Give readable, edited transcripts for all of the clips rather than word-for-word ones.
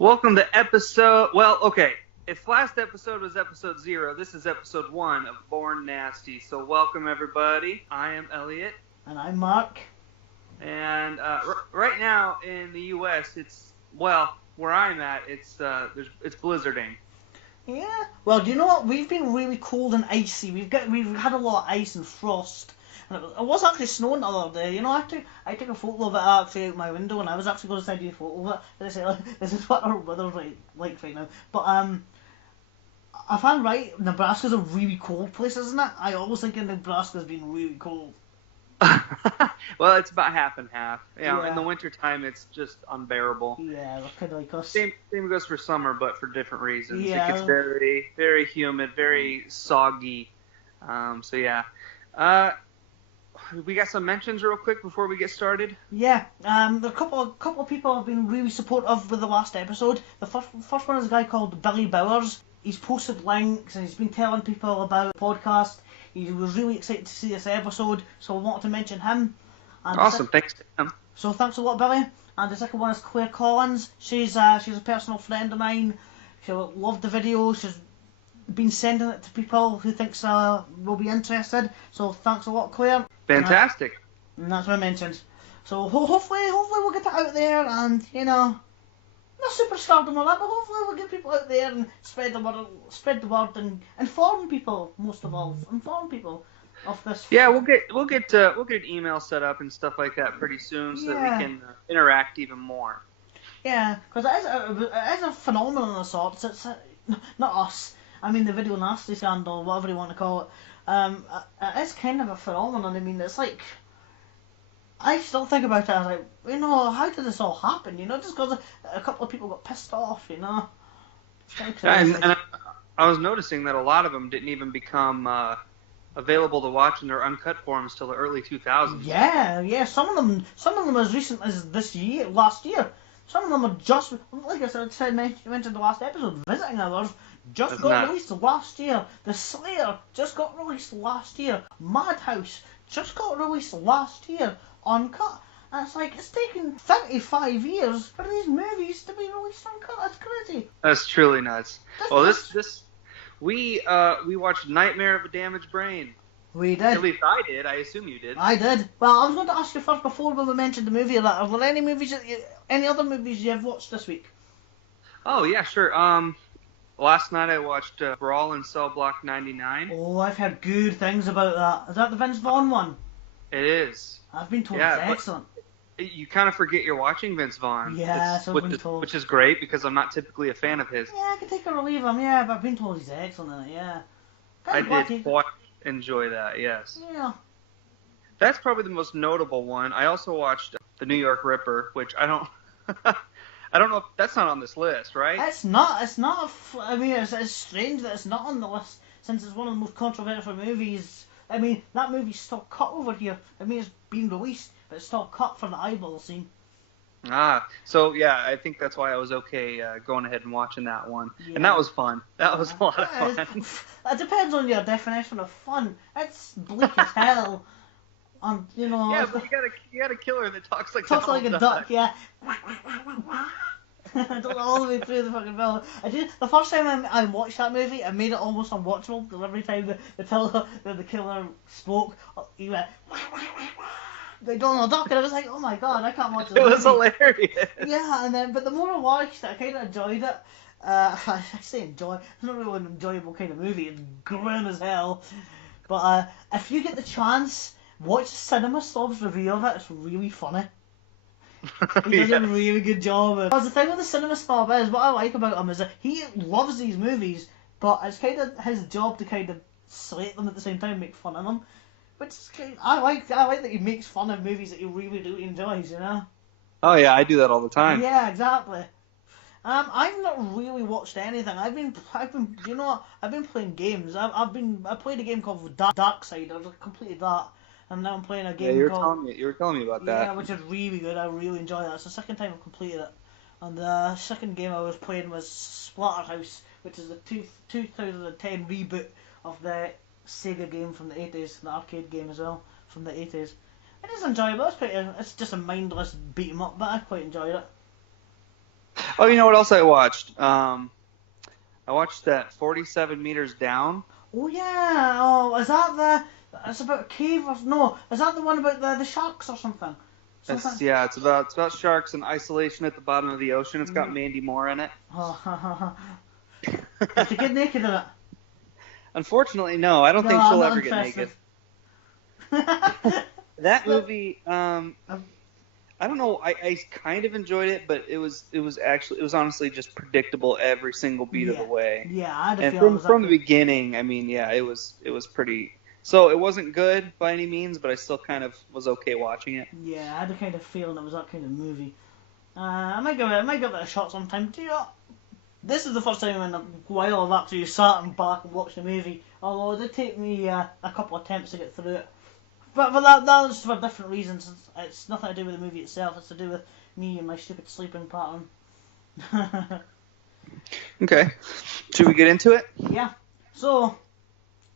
Welcome to episode. Well, okay. If last episode was episode 0, this is episode 1 of Born Nasty. So, welcome everybody. I am Elliot, And I'm Mark. and right now in the U.S., where I'm at, it's blizzarding. Yeah. Well, do you know what? We've been really cold and icy. We've had a lot of ice and frost. And it was actually snowing the other day. You know, I took a photo of it actually out my window, and I was actually going to send you a photo of it. And I say, like, this is what our weather's like right now. But I find right, Nebraska's a really cold place, isn't it? I always think of Nebraska's being really cold. Well, it's about half and half. Yeah. In the wintertime, it's just unbearable. Yeah, they're kind of like us. Same goes for summer, but for different reasons. Yeah. It gets very, very humid, very soggy. So yeah. We got some mentions real quick before we get started. Yeah, a couple of people have been really supportive with the last episode. The first one is a guy called Billy Bowers. He's posted links and he's been telling people about the podcast. He was really excited to see this episode, so I wanted to mention him. And Awesome, thanks to him. So thanks a lot, Billy. And the second one is Claire Collins. She's a personal friend of mine. She loved the video. She's been sending it to people who thinks will be interested. So thanks a lot, Claire. Fantastic. And that's my mentions. So hopefully we'll get it out there, and not superstardom or that, but hopefully we'll get people out there and spread the word, and inform people, most of all, inform people of this. Yeah, we'll get an email set up and stuff like that pretty soon, so that we can interact even more. Yeah, because it is a phenomenon of sorts. It's not us. I mean, the video nasty scandal, whatever you want to call it. It is kind of a phenomenon. I mean, it's like, I still think about it as like, how did this all happen? Just because a couple of people got pissed off, It's kind of crazy. And I was noticing that a lot of them didn't even become available to watch in their uncut forms till the early 2000s. Yeah. Some of them as recent as last year. Some of them are just, like I said, mentioned the last episode, Visiting Hours just got released last year. The Slayer just got released last year. Madhouse just got released last year, uncut. And it's like, it's taken 35 years for these movies to be released uncut. That's crazy. That's truly nuts. We watched Nightmare of a Damaged Brain. We did. At least I did. I assume you did. I did. Well, I was going to ask you first before we mentioned the movie. Are there any other movies you've watched this week? Oh yeah, sure. Last night I watched Brawl in Cell Block 99. Oh, I've heard good things about that. Is that the Vince Vaughn one? It is. I've been told it's excellent. You kind of forget you're watching Vince Vaughn. Yeah, so I've been told. Which is great because I'm not typically a fan of his. Yeah, I can take or leave him, but I've been told he's excellent in it, yeah. I did quite enjoy that, yes. Yeah. That's probably the most notable one. I also watched The New York Ripper, which I don't know if that's not on this list, right? It's not. I mean, it's strange that it's not on the list since it's one of the most controversial movies. I mean, that movie's still cut over here. I mean, it's been released, but it's still cut for the eyeball scene. So yeah, I think that's why I was okay going ahead and watching that one. Yeah. And that was fun. That was a lot of fun. It depends on your definition of fun. It's bleak as hell. Yeah, but you got a killer that talks like a duck, yeah. All the way through the fucking film. The first time I watched that movie, I made it almost unwatchable because every time the killer spoke, he went like Donald Duck, and I was like, oh my god, I can't watch this. It was hilarious. Yeah, but the more I watched it, I kind of enjoyed it. I say enjoy. It's not really an enjoyable kind of movie. It's grim as hell. But if you get the chance, watch Cinema Snob's review of it. It's really funny. He does a really good job. Because the thing with the Cinema Snob is, what I like about him is that he loves these movies, but it's kind of his job to kind of slate them at the same time, make fun of them. Which is I like that he makes fun of movies that he really enjoys, Oh yeah, I do that all the time. Yeah, exactly. I've not really watched anything. I've been playing games. I played a game called Dark Side. I completed that. And now I'm playing a game you were telling me about that. Yeah, which is really good. I really enjoy that. It's the second time I've completed it. And the second game I was playing was Splatterhouse, which is the 2010 reboot of the Sega game from the 80s, the arcade game as well, from the 80s. It is enjoyable. It's just a mindless beat 'em up, but I quite enjoyed it. Oh, you know what else I watched? I watched that 47 Meters Down. Oh yeah. Oh, is that the? It's about a cave or no? Is that the one about the sharks or something? It's about sharks and isolation at the bottom of the ocean. It's got Mandy Moore in it. Oh, did she get naked in it? Unfortunately, no. I don't No, think I'm she'll not ever get interested. naked. That movie, I don't know. I kind of enjoyed it, but it was honestly just predictable every single beat of the way. Yeah, I had a And feeling it was from the that beginning, I mean, yeah, it was pretty. So it wasn't good by any means, but I still kind of was okay watching it. Yeah, I had a kind of feeling it was that kind of movie. I might give it a shot sometime. Do you know, this is the first time in a while I've actually sat and back and watched a movie. Although it did take me a couple of attempts to get through it. But that was for different reasons. It's nothing to do with the movie itself. It's to do with me and my stupid sleeping pattern. Okay, should we get into it? Yeah. So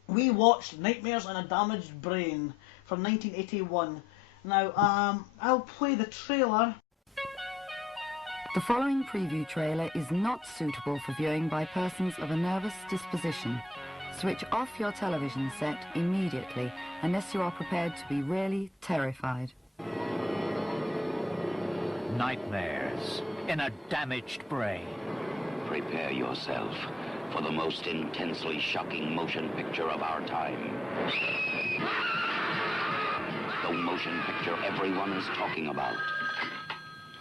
we watched Nightmares on a Damaged Brain from 1981. Now, I'll play the trailer. The following preview trailer is not suitable for viewing by persons of a nervous disposition. Switch off your television set immediately unless you are prepared to be really terrified. Nightmares in a damaged brain. Prepare yourself for the most intensely shocking motion picture of our time. The motion picture everyone is talking about.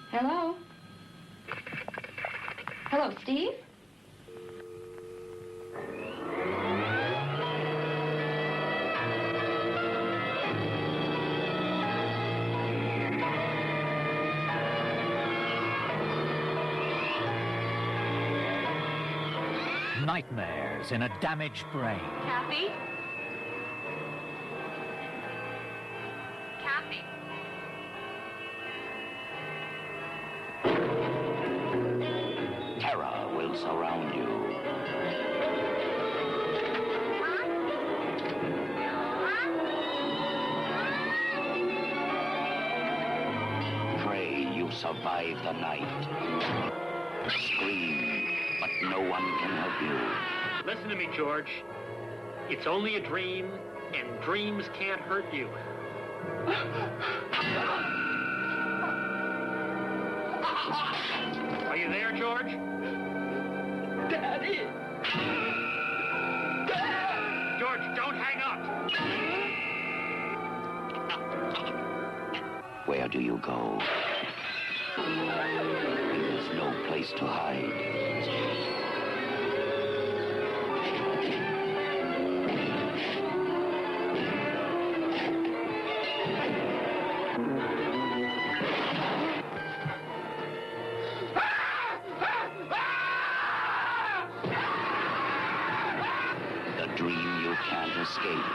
Hello? Hello, Steve? Nightmares in a damaged brain. Kathy? Kathy? Terror will surround you. Pray you survive the night. Scream, but no one can help you. Listen to me, George. It's only a dream, and dreams can't hurt you. Are you there, George? Daddy! George, don't hang up. Where do you go? There's no place to hide. The dream you can't escape.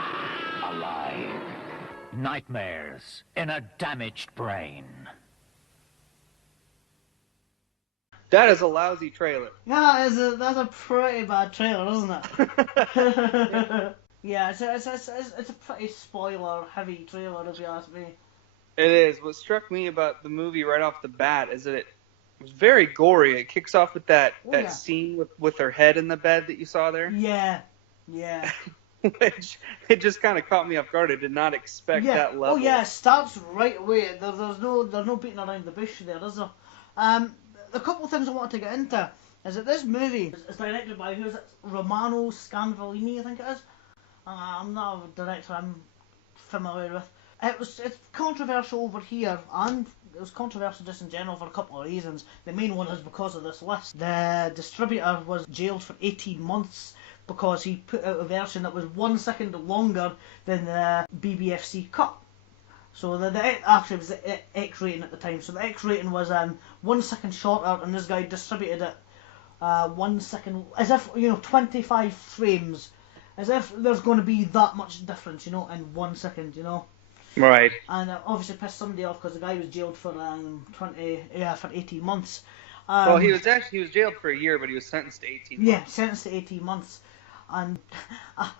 Alive. Nightmares in a damaged brain. That is a lousy trailer. Yeah, that's a pretty bad trailer, isn't it? Yeah, it's a pretty spoiler-heavy trailer, if you ask me. It is. What struck me about the movie right off the bat is that it was very gory. It kicks off with that scene with her head in the bed that you saw there. Yeah. Which it just kind of caught me off guard. I did not expect that level. Oh yeah, it starts right away. There's no beating around the bush there, is there? A couple of things I wanted to get into is that this movie is directed by who's it? Romano Scanvolini, I think it is. I'm not a director I'm familiar with. It's controversial over here, and it was controversial just in general for a couple of reasons. The main one is because of this list. The distributor was jailed for 18 months because he put out a version that was 1 second longer than the BBFC cut. So actually it was the X rating at the time. So the X rating was 1 second shorter, and this guy distributed it 1 second, as if 25 frames, as if there's going to be that much difference, in 1 second, Right. And obviously pissed somebody off because the guy was jailed for 18 months. Well, he was jailed for a year, but he was sentenced to 18 months. Yeah, sentenced to 18 months. And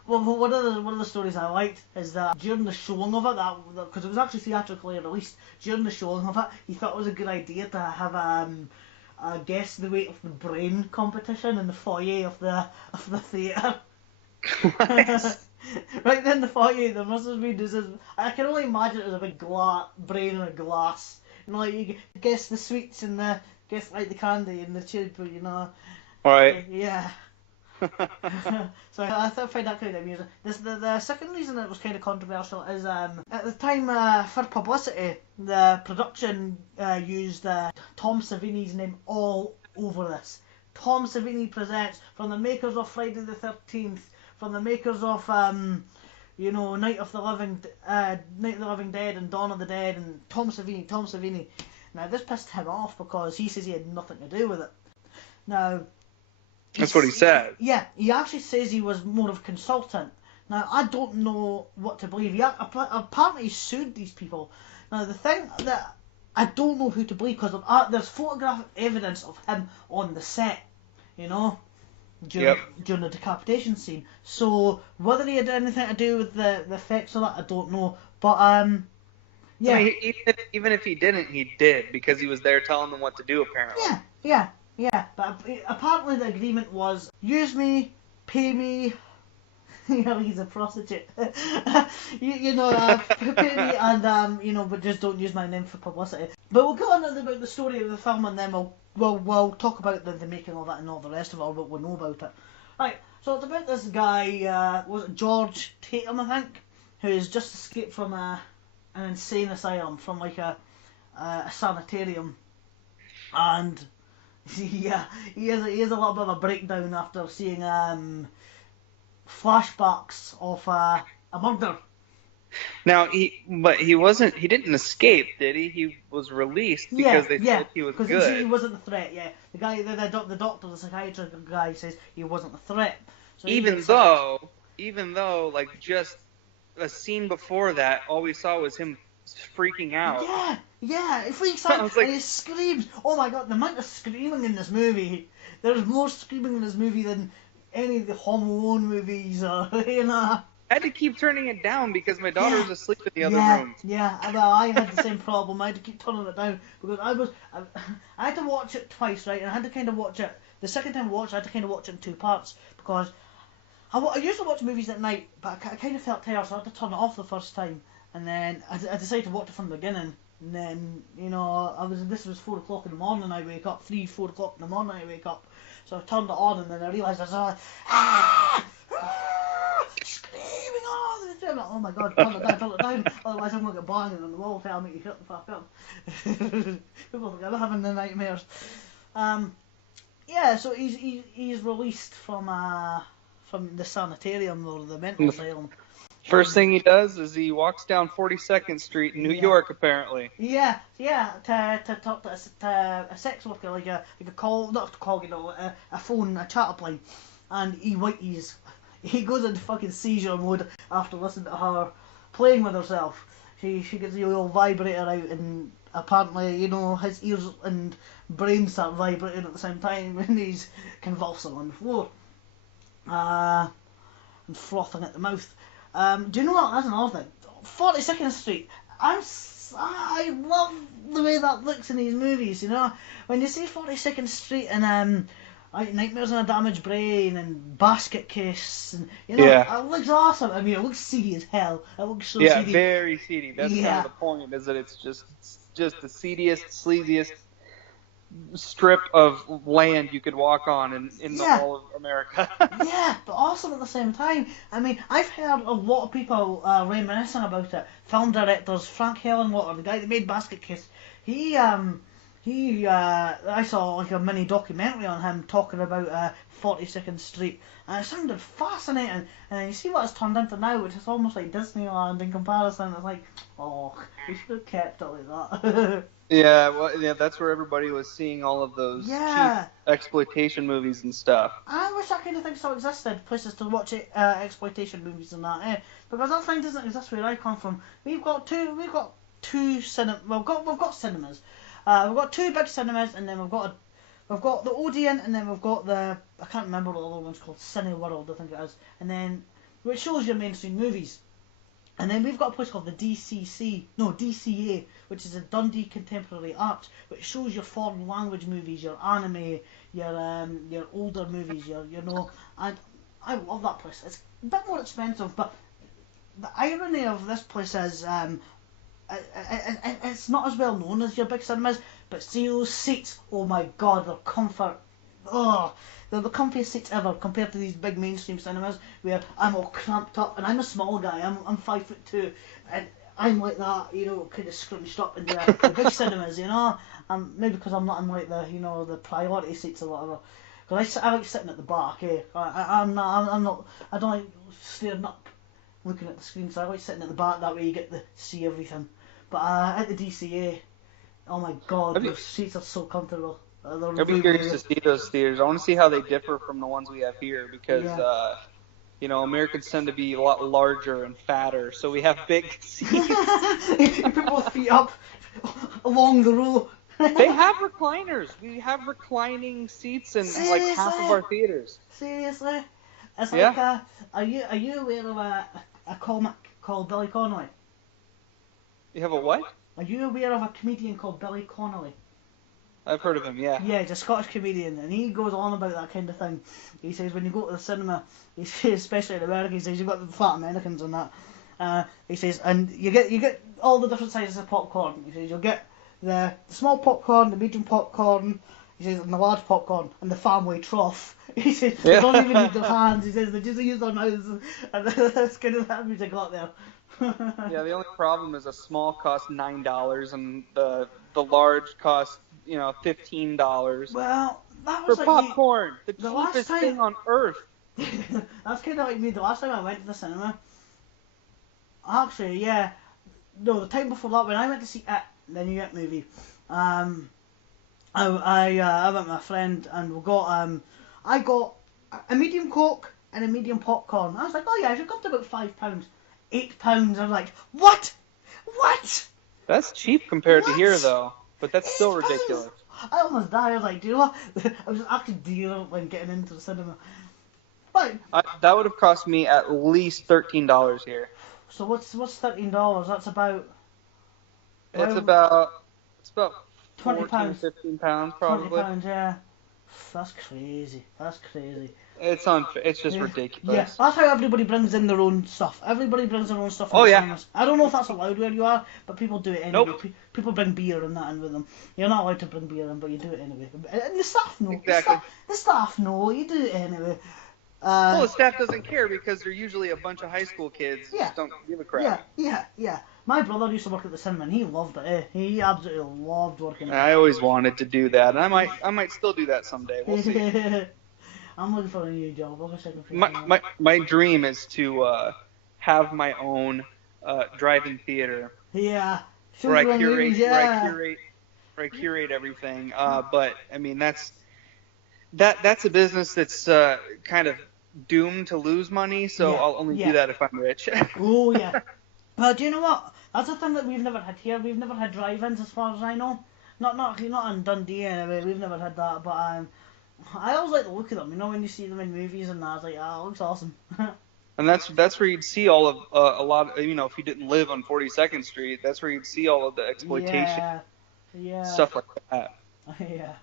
one of the stories I liked is that during the showing of it, because it was actually theatrically released, during the showing of it, he thought it was a good idea to have guess the weight of the brain competition in the foyer of the theatre. Right then, the foyer, there must have been this. I can only imagine it was a big brain in a glass. You know, like you guess the sweets and guess like the candy and the chip, you know. Right. Yeah. So I find that kind of amusing. The second reason it was kind of controversial is at the time for publicity, the production used Tom Savini's name all over this. Tom Savini presents, from the makers of Friday the 13th, from the makers of Night of the Living Dead and Dawn of the Dead, and Tom Savini. Now this pissed him off because he says he had nothing to do with it. Now. That's what he said. Yeah, he actually says he was more of a consultant. Now, I don't know what to believe. He apparently sued these people. Now, the thing that I don't know who to believe, because there's photographic evidence of him on the set, you know, during the decapitation scene. So, whether he had anything to do with the effects of that, I don't know. But, yeah. I mean, even if he didn't, he did, because he was there telling them what to do, apparently. Yeah, but apparently the agreement was, use me, pay me, he's a prostitute, pay me and, but just don't use my name for publicity. But we'll go on about the story of the film, and then we'll talk about the making of it and all the rest of it, or what we know about it. Right, so it's about this guy, was it George Tatum, I think, who has just escaped from an insane asylum, from like a sanitarium, and... Yeah, he has a little bit of a breakdown after seeing flashbacks of a murder. Now he didn't escape, did he? He was released because they said he was good. Because he wasn't a threat. Yeah, the guy, the doctor, the psychiatrist guy says he wasn't a threat. So even though, like just a scene before that, all we saw was him freaking out. Yeah, he freaks out like, and he screams. Oh my god, the amount of screaming in this movie. There's more screaming in this movie than any of the Home Alone movies, or, you know. I had to keep turning it down because my daughter was asleep in the other room. Yeah, well, I had the same problem. I had to keep turning it down because I had to watch it twice, right? And I had to kind of watch it. The second time I watched it, I had to kind of watch it in two parts because I used to watch movies at night, but I kind of felt tired, so I had to turn it off the first time. And then I decided to watch it from the beginning. And then, this was 4 o'clock in the morning, I wake up, 4 o'clock in the morning, I wake up. So I turned it on, and then I realised I was like, screaming, I'm like, oh my god, turn it down, otherwise I'm going to get banging on the wall, tell me to shut the fuck up. People think I'm having the nightmares. So he's released from the sanitarium, or the mental asylum. First thing he does is he walks down 42nd Street in New York, apparently. Yeah, to talk to a sex worker, like a call, not a call, a phone, a chat-up line, and he goes into fucking seizure mode after listening to her playing with herself. She gets the old vibrator out, and apparently, his ears and brain start vibrating at the same time, and he's convulsing on the floor, and frothing at the mouth. Do you know what? That's another thing. 42nd Street. I love the way that looks in these movies. When you see 42nd Street and Nightmares on a Damaged Brain and Basket Case, and it looks awesome. I mean, it looks seedy as hell. It looks so seedy. Yeah, very seedy. That's kind of the point. Is that it's just the seediest, sleaziest strip of land you could walk on in the whole of America. Yeah, but awesome at the same time. I mean, I've heard a lot of people reminiscing about it. Film directors, Frank Hellenwater, the guy that made Basket Case, I saw like a mini documentary on him talking about 42nd Street, and it sounded fascinating. And you see what it's turned into now, which is almost like Disneyland in comparison. It's like, oh, we should have kept it like that. Yeah, that's where everybody was seeing all of those cheap exploitation movies and stuff. I wish that kind of thing still existed, places to watch exploitation movies and that, because that thing doesn't exist where I come from. We've got cinemas. We've got two big cinemas, and then we've got the Odeon, and then we've got I can't remember what the other one's called, Cineworld, I think it is, and then which shows your mainstream movies. And then we've got a place called the DCA, which is a Dundee Contemporary Arts, which shows your foreign language movies, your anime, your older movies, and I love that place. It's a bit more expensive, but the irony of this place is it's not as well known as your big cinemas, but see those seats, oh my god, they're comfort. Oh, they're the comfiest seats ever compared to these big mainstream cinemas where I'm all cramped up, and I'm a small guy, I'm 5'2", and I'm like that, kind of scrunched up in the big cinemas, maybe because I'm not in like the priority seats or whatever. Because I like sitting at the back, I don't like staring up, looking at the screen, so I like sitting at the back, that way you get to see everything. But at the DCA, oh my god, the seats are so comfortable. I'd be curious to see those theaters. I want to see how they differ from the ones we have here because, Americans tend to be a lot larger and fatter, so we have big seats. You put both feet up along the row. They have recliners. We have reclining seats in like half of our theaters. Seriously? It's like are you aware of a comic called Billy Connolly? You have a what? Are you aware of a comedian called Billy Connolly? I've heard of him, yeah. Yeah, he's a Scottish comedian, and he goes on about that kind of thing. He says when you go to the cinema, he says, especially in America, he says you've got the fat Americans and that. He says, and you get all the different sizes of popcorn. He says you'll get the small popcorn, the medium popcorn. He says, and the large popcorn, and the family trough. He says they don't even need their hands. He says they just use their mouths, and that's kind of the image I got there. Yeah, the only problem is a small costs $9 and the large costs $15. Well, that was for like popcorn, the cheapest thing on earth. That's kind of like me. The last time I went to the cinema, actually, the time before that, when I went to see It, the new It movie, I went with my friend and I got a medium Coke and a medium popcorn. I was like, oh yeah, I should come to about £5. £8. I'm like, what? That's cheap compared to here, though. But that's still ridiculous. I almost died. I was like, do you know what? I was actually dealing when getting into the cinema. But that would have cost me at least $13 here. So what's $13? That's about. It's about £20, £15, probably. £20, yeah. That's crazy. It's unfair. It's just ridiculous. Yeah, that's how everybody brings in their own stuff. Everybody brings their own stuff. Oh yeah. Cinemas. I don't know if that's allowed where you are, but people do it anyway. Nope. People bring beer and that in with them. You're not allowed to bring beer in, but you do it anyway. And the staff know. Exactly. The staff know. You do it anyway. Well, the staff doesn't care because they're usually a bunch of high school kids. Yeah. Just don't give a crap. Yeah. My brother used to work at the cinema and he loved it. He absolutely loved working there. I always wanted to do that, and I might still do that someday. We'll see. I'm looking for a new job. My dream is to have my own drive-in theater. Yeah. Where I curate everything. But I mean that's a business that's kind of doomed to lose money. So I'll only do that if I'm rich. Oh yeah. But do you know what? That's a thing that we've never had here. We've never had drive-ins, as far as I know. Not in Dundee anyway. We've never had that. But I always like the look of them. When you see them in movies and that, I was like, it looks awesome. And that's where you'd see all of a lot. If you didn't live on 42nd Street, that's where you'd see all of the exploitation, stuff like that. Yeah.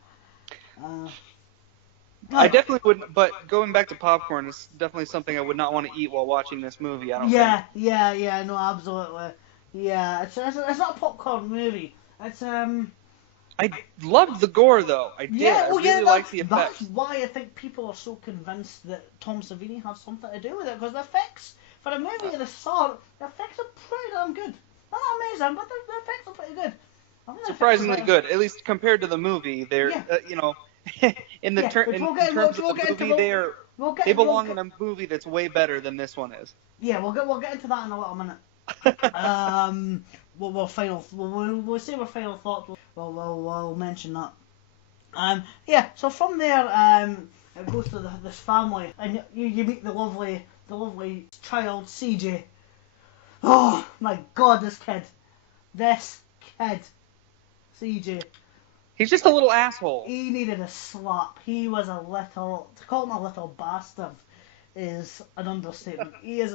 I definitely wouldn't. But going back to popcorn, it's definitely something I would not want to eat while watching this movie. I don't think. Yeah. No, absolutely. Yeah, it's not a popcorn movie. It's I loved the gore though. I did. I really liked the effects. That's why I think people are so convinced that Tom Savini has something to do with it, because the effects for a movie of this sort, the effects are pretty damn good. They're not amazing, but the effects are pretty good. Surprisingly good, at least compared to the movie. They're in terms of the movie, they belong in a movie that's way better than this one is. Yeah, we'll get into that in a little minute. We'll say our final thoughts. We'll mention that. So from there, it goes to this family, and you meet the lovely child CJ. Oh my God, this kid, CJ. He's just a little asshole. He needed a slap. He was to call him a little bastard is an understatement. He is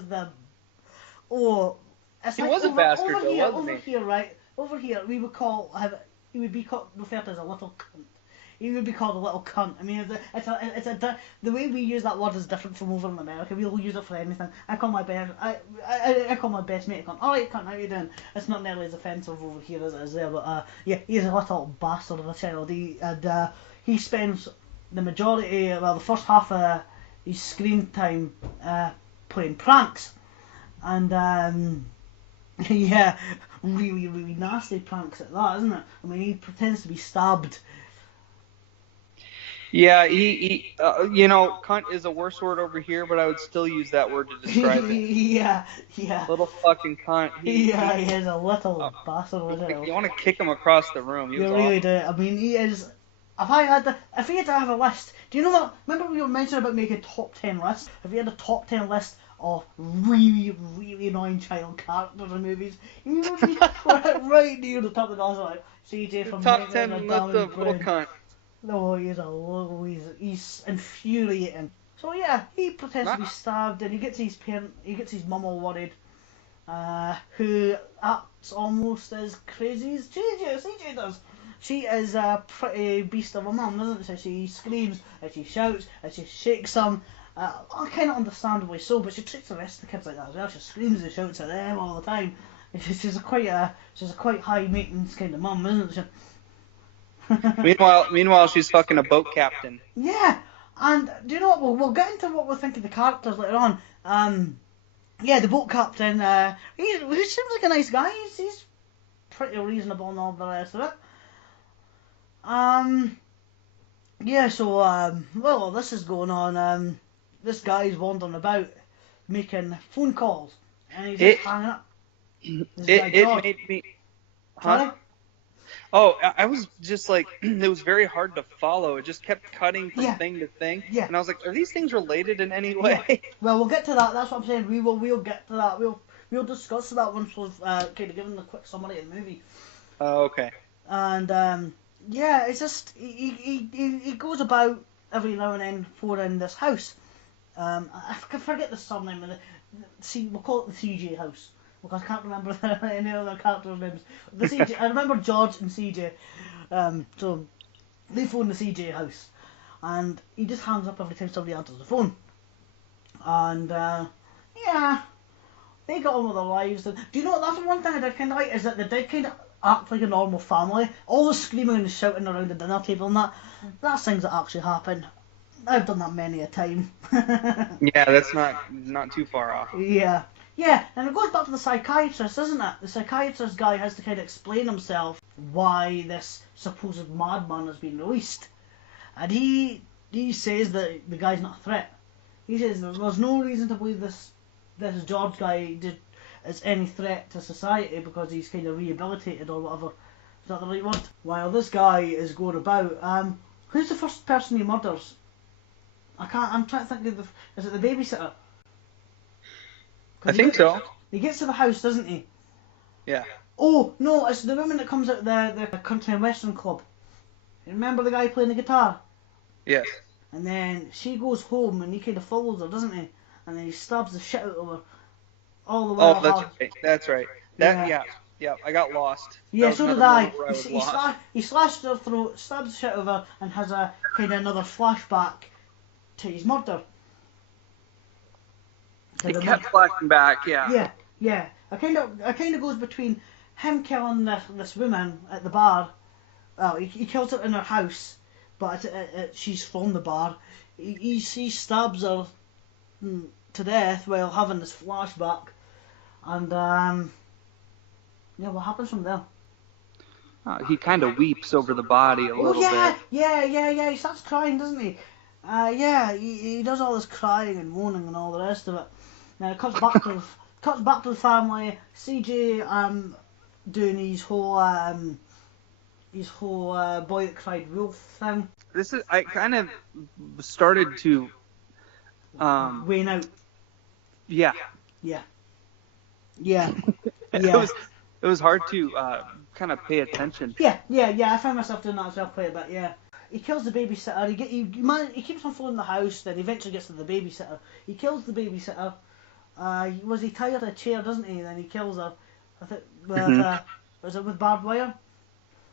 It's He like was a bastard, though, wasn't over he? here, right? Over here, we would call him. He would be referred to as a little cunt. He would be called a little cunt. I mean, the way we use that word is different from over in America. We'll use it for anything. I call my best mate a cunt. All right, cunt, how you doing? It's not nearly as offensive over here as it is there, but yeah, he's a little bastard of a child. He spends the majority, the first half of his screen time playing pranks, and yeah, really, really nasty pranks at that, isn't it? I mean, he pretends to be stabbed. Yeah, cunt is a worse word over here, but I would still use that word to describe it. Yeah. Little fucking cunt. He is a little bastard. You want to kick him across the room. He was You really awful. do. I mean, he is. If he had to have a list, do you know what? Remember we were mentioning about making top 10 lists? If he had a top 10 list of really, really annoying child characters in movies, he would be right near the top of the list. Like CJ from Top Nightmare 10 on list Elm of little Street. cunt. No, he's infuriating. So yeah, he pretends to be stabbed, and he gets his mum all worried, who acts almost as crazy as CJ does. She is a pretty beast of a mum, isn't she? She screams, and she shouts, and she shakes them. Kind of understandably so, but she treats the rest of the kids like that as well. She screams and shouts at them all the time. She's a quite high maintenance kind of mum, isn't she? Meanwhile, she's fucking a boat captain. Yeah, and do you know what? We'll get into what we think of the characters later on. Yeah, the boat captain. He seems like a nice guy. He's pretty reasonable and all the rest of it. Yeah. So well, this is going on. This guy's wandering about, making phone calls, and he's just hanging up. It made me. Huh? Sorry? Oh, I was just like, it was very hard to follow. It just kept cutting from thing to thing. Yeah. And I was like, are these things related in any way? Yeah. Well, we'll get to that. That's what I'm saying. We'll get to that. We'll discuss that once we've kind of given the quick summary of the movie. Oh, okay. And yeah, it's just he goes about every now and then in this house. I forget the surname of we'll call it the CJ house. Because I can't remember any other characters' names. The CJ, I remember George and CJ. So they phone the CJ house, and he just hangs up every time somebody answers the phone. And yeah, they got on with their lives. And do you know what? That's one thing I did kind of like, is that they did kind of act like a normal family. All the screaming and shouting around the dinner table and that's things that actually happen. I've done that many a time. Yeah, that's not too far off. Yeah, and it goes back to the psychiatrist, isn't it? The psychiatrist guy has to kind of explain himself why this supposed madman has been released. And he says that the guy's not a threat. He says there's no reason to believe this George guy is any threat to society because he's kind of rehabilitated or whatever. Is that the right word? While this guy is going about, who's the first person he murders? I'm trying to think of is it the babysitter? I think so. He gets to the house, doesn't he? Yeah. Oh, no, it's the woman that comes out the country and western club. You remember the guy playing the guitar? Yes. And then she goes home and he kind of follows her, doesn't he? And then he stabs the shit out of her. All the way Oh, that's right. Yeah, I got lost. Yeah, so did I. He Lost. slashed her throat, stabs the shit out of her, and has a kind of another flashback to his murder. It kept flashing back, yeah. Yeah. It kind of goes between him killing this woman at the bar. Well, he kills her in her house, but she's from the bar. He stabs her to death while having this flashback, and yeah, what happens from there? He kind of weeps over the body a little bit. Yeah. He starts crying, doesn't he? He does all this crying and moaning and all the rest of it. Now it cuts back to the family. CJ doing his whole boy that cried wolf thing. I kind of started to Weighing out. Yeah. It was hard to kind of pay attention. Yeah. I found myself doing that as well quite a bit. Yeah. He kills the babysitter. He keeps on following the house. Then he eventually gets to the babysitter. He kills the babysitter, Was he tied to a chair, doesn't he? And then he kills her. I think with Mhm. was it with barbed wire?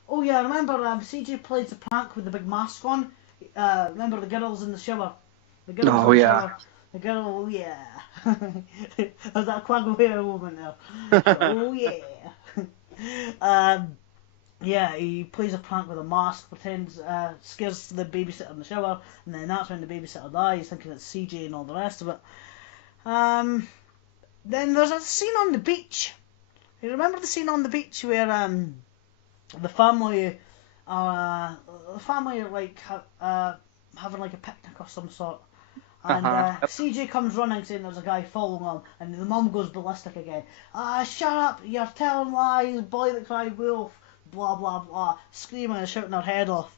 Oh yeah, I remember CJ plays the prank with the big mask on. Remember the girls in the shower? The girls Oh, in the yeah. shower. The girl, oh yeah. There's that Quagmire moment there. Oh yeah. Yeah, he plays a prank with a mask, pretends, scares the babysitter in the shower, and then that's when the babysitter dies, thinking it's CJ and all the rest of it. Then there's a scene on the beach. You remember the scene on the beach where the family are like having like a picnic of some sort, and CJ comes running saying there's a guy following him, and the mum goes ballistic again. Shut up! You're telling lies, boy that cried wolf. Blah blah blah, screaming and shouting her head off.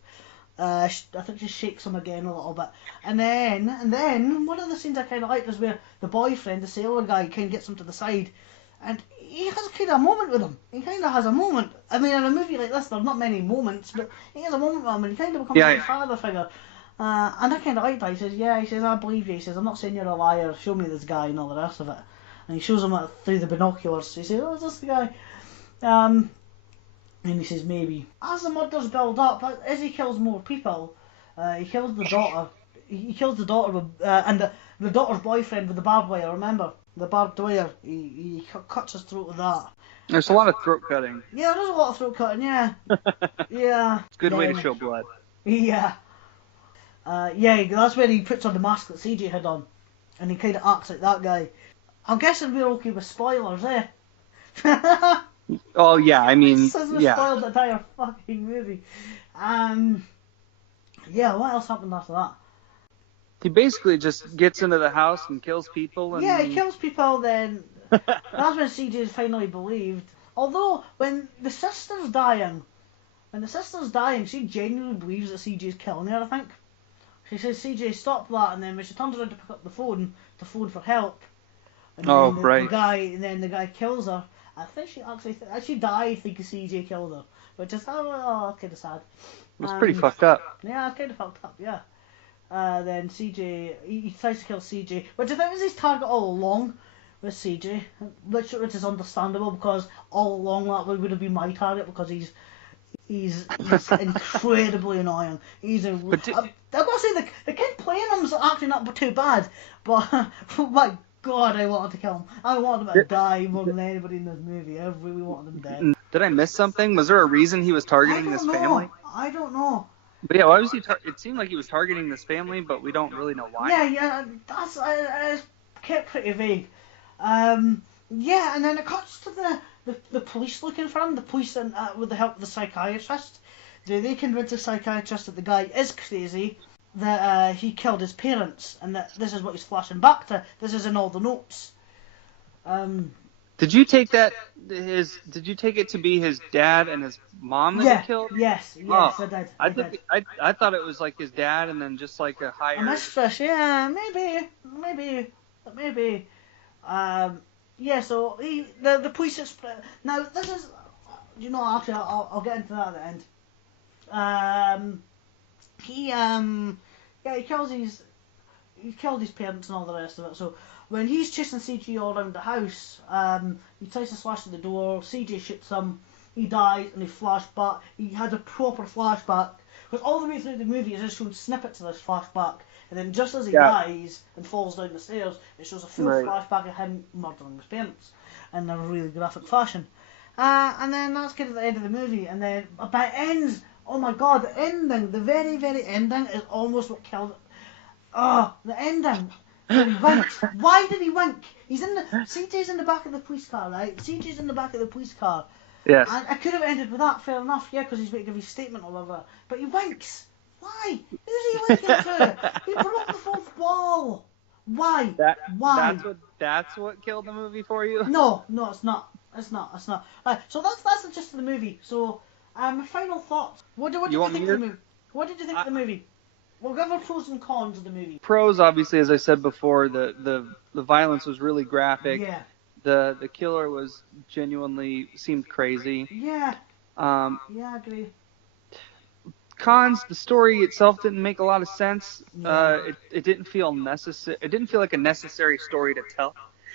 I think she shakes him again a little bit, and then one of the scenes I kind of liked is where the boyfriend, the sailor guy, kind of gets him to the side, and he has kind of a moment with him. He kind of has a moment. I mean, in a movie like this, there's not many moments, but he has a moment with him, and he kind of becomes like a father figure. And I kind of liked that. He says, "Yeah," he says, "I believe you." He says, "I'm not saying you're a liar. Show me this guy," and all the rest of it. And he shows him through the binoculars. He says, "Oh, is this the guy?" And he says maybe. As the murders build up, as he kills more people, he kills the daughter. He kills the daughter with, and the daughter's boyfriend with the barbed wire. Remember the barbed wire? He cuts his throat with that. There's a lot of throat cutting. Yeah, there's a lot of throat cutting. Yeah, yeah. It's a good way to show blood. Yeah. Yeah, that's where he puts on the mask that CJ had on, and he kind of acts like that guy. I'm guessing we're okay with spoilers, eh? Oh yeah, I mean, we spoiled the entire fucking movie. Yeah, what else happened after that? He basically just gets into the house and kills people. And... Yeah, he kills people. Then that's when CJ is finally believed. Although when the sister's dying, she genuinely believes that CJ's killing her. I think she says, "CJ, stop that," and then when she turns around to pick up the phone to phone for help, and then the guy kills her. I think she actually died thinking CJ killed her, which is kind of sad. It was pretty fucked up. Yeah, kind of fucked up. Yeah. Then CJ, he tries to kill CJ, which I think was his target all along with CJ, which is understandable because all along that would have been my target because he's incredibly annoying. I've got to say the kid playing him's actually not too bad, but my God, I wanted to kill him. I wanted him to die more than anybody in this movie. I really wanted him dead. Did I miss something? Was there a reason he was targeting this family? I don't know. But yeah, why was he? It seemed like he was targeting this family, but we don't really know why. Yeah, that's it's kept pretty vague. Yeah, and then it cuts to the police looking for him. The police, with the help of the psychiatrist, they convince the psychiatrist that the guy is crazy, that he killed his parents, and that this is what he's flashing back to. This is in all the notes. Did you take that? Did you take it to be his dad and his mom that he killed? Yes, oh, I did. I thought it was like his dad and then just like a higher. A mistress, yeah, maybe. Yeah, so the police explain. Now this is, actually I'll get into that at the end. He killed his parents and all the rest of it. So when he's chasing CJ all around the house, he tries to slash through the door. CJ shoots him. He dies, and he had a proper flashback. Because all the way through the movie, it just shows snippets of this flashback, and then just as he dies and falls down the stairs, it shows a full flashback of him murdering his parents in a really graphic fashion. And then that's kind of the end of the movie, and then it ends. Oh my God, the ending, the very, very ending is almost what killed it. Oh, the ending. When he winks. Why did he wink? CJ's in the back of the police car, right? CJ's in the back of the police car. Yes. And I could have ended with that, fair enough, yeah, because he's waiting to give his statement or whatever. But he winks. Why? Who's he winking to? He broke the fourth wall. Why? Why? That's what killed the movie for you? No, it's not. It's not. So that's the gist of the movie. So, final thoughts. What did you think of the movie? What did you think of the movie? We'll give our pros and cons of the movie. Pros, obviously, as I said before, the violence was really graphic. Yeah. The killer seemed crazy. Yeah. Yeah, I agree. Cons, the story itself didn't make a lot of sense. Yeah. It didn't feel necessary. It didn't feel like a necessary story to tell.